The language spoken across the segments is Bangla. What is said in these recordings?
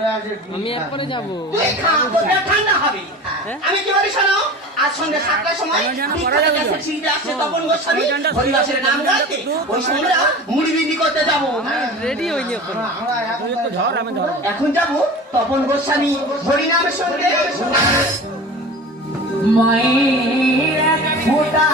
আমি একবারে যাব। তুই খা তোর ঠান্ডা হবে। হ্যাঁ? আমি কি বলি শোনো? আজ সন্ধ্যে সাতটার সময় কাছে। আসছে তপন গোস্বামী। হরিদাসের নাম গাইতে ওই সঙ্গে মুড়ি বিক্রি করতে যাব। রেডি হইনি এখন। আমি এখন যাব তপন গোস্বামী হরিনামের সঙ্গে। মায়ের এক ফোঁটা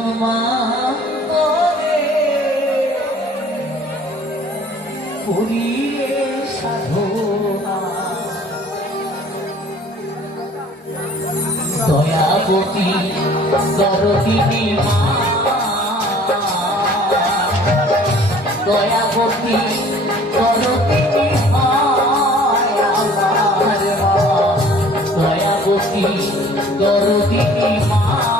জন্ম জন্মান্তরে সাধনা। দয়াবতী দরদিনী মা। দয়াবতী দরদিনী দয়াবতী দরদিনী মা।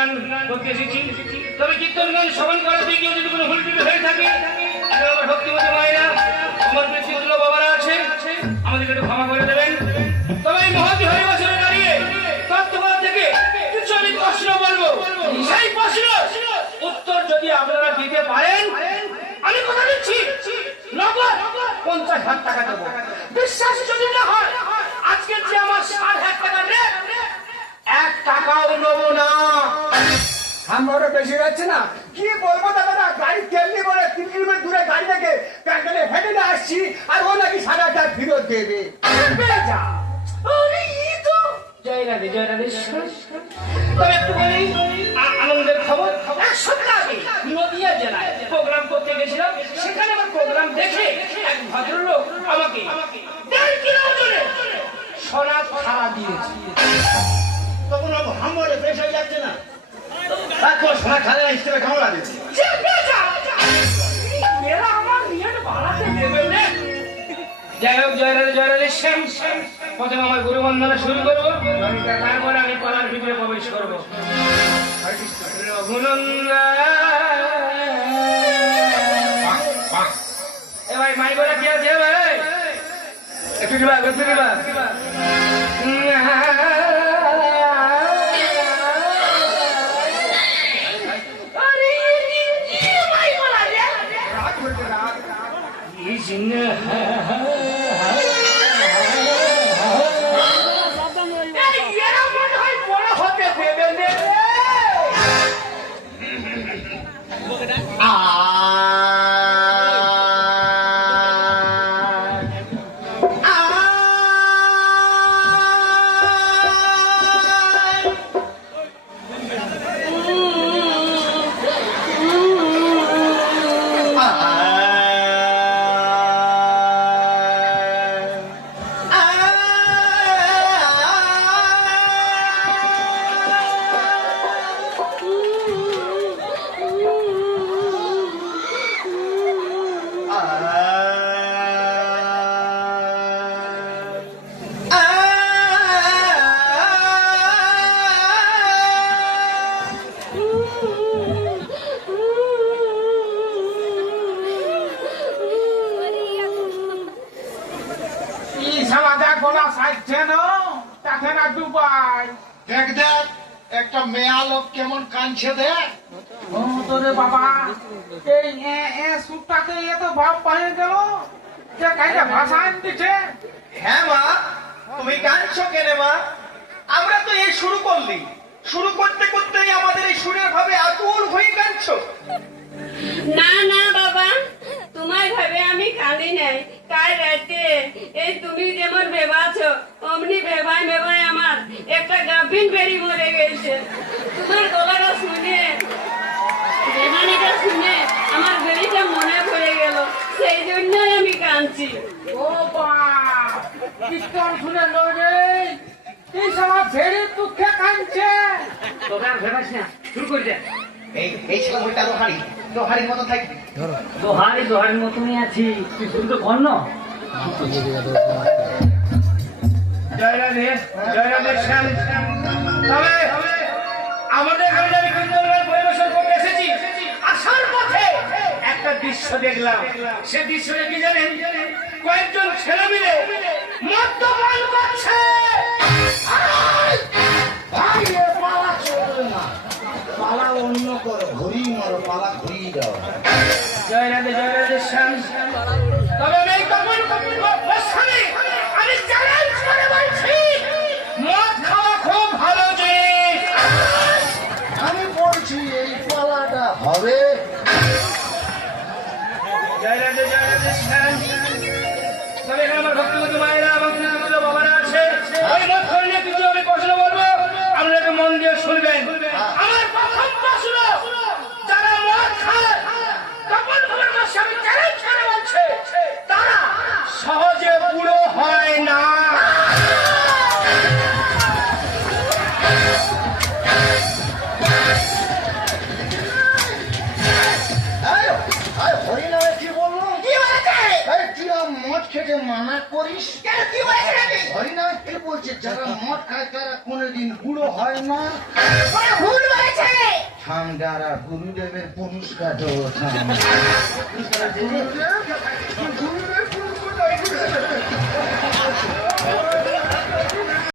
গান করতে এসেছি। তবে কীর্তন গান শ্রবণ করা থেকে যদি কোনো ভুল হয়ে থাকে আমার ভক্তিমতী মায়েরা, আমার পিতৃতুল্য বাবারা আছে আমাদেরকে একটু ক্ষমা করে দেবেন। তবে এই মহাকি হরিবাসরে দাঁড়িয়ে তত্ত্বপাল থেকে কিছু আমি প্রশ্ন বলব সেই প্রশ্ন, উত্তর যদি আপনারা দিতে পারেন, আমি কথা দিচ্ছি। নগদ পঞ্চাশ হাজার টাকা দেবো। বিশ্বাস যদি না হয় আজকে যে আমার ষাট হাজার টাকা রেট এক টাকাও নেব না। আমারও বেশি যাচ্ছে না। কি বলব দাদা গাড়ি তেল নিয়ে বলে তিন কিলোমিটার দূরে গাড়ি থেকে প্যান্ডেলে হেঁটে না আসছি আর ও নাকি আটটা ফেরত দেবে। জয় রাধে জয় রাধে। তবে একটু বলি আনন্দের খবর। এক সপ্তাহ আগে নদিয়া জেলায় প্রোগ্রাম করতে গেছিলাম। সেখানে আমার প্রোগ্রাম দেখে এক ভদ্রলোক আমাকে দেড় কিলো দিয়েছে। তখন আমারে বেশ হয়ে যাচ্ছে না। তারপর সোনা খালে হিসেবে দেবে না। যাই হোক জয় রাধে জয় রাধে শ্যাম শ্যাম। প্রথমে আমার গুরু বন্দনা শুরু করব তারপরে আমি কলার ভিতরে প্রবেশ করব। রঘুনন্দন এ ভাই মাই বলে কি আছে ভাই? একটু দিবা একটু দিবা। এই জিন্ন দেখ দেখ একটা মেয়া লোক কেমন কাঁদছে দেখ। তোরে বাবা এই এ এ সুটটাতে এত ভাব পায়ে গেল। যে কাইটা ভাষা দিছে হ্যাঁ মা তুমি কাঁদছো কেন মা? আমরা তো এই শুরু করলি। শুরু করতে করতেই আমাদের এই সুরের ভাবে আতুল হয়ে কাঁদছো। না না বাবা। তোমার ভাবে আমি কাঁদি নাই কাল রাতে এই তুমি যেমন ভেবাছো অমনি ভেবায় ভেবায় আমার একটা গাভিন বেরি মরে গেছে। তোমার গলাটা শুনে বেমানিটা শুনে আমার বেরিটা মনে পড়ে গেল। সেই জন্যই আমি কাঁদছি। ও বাপ কীর্তন শুনে লোরে এই সময় ভেড়ি দুঃখে কাঁদছে। তোকে আর ভেবাস না শুরু করে দে। এই এই ছিল লোহারি মতো থাকবে দোহারি দোহারির মতনই আছি। তুই তো কর না জয় রাধে জয় রাধে শ্যাম। তবে আমাদের এখানে আমি কীর্তনগান পরিবেশন করতে এসেছি আসার পথে একটা দৃশ্য দেখলাম। সে দৃশ্যটা কি জানেন? কয়েকজন ছেলে মিলে মদ্যপান করছে। দাও জয় রাধে জয় রাধে শ্যাম। তবে আমি এই কপন কপন আমি চ্যালেঞ্জ করে বলছি মদ খাওয়া খুব ভালো জিনিস। আমি বলছি এই পালাটা হবে। জয় রাধে জয় রাধে শ্যাম। তবে এখানে আমার ভক্তিমতী মায়েরা এবং বাবারা আছে। ওই মদ খাওয়া নিয়ে কিছু আমি প্রশ্ন বলব আপনারা মন দিয়ে শুনবেন। আমার প্রথম প্রশ্ন কেন কি বলছে? যারা মদ খায় তারা কোনোদিন বুড়ো হয় না। মানে ভুল গুরুদেবের পুরস্কার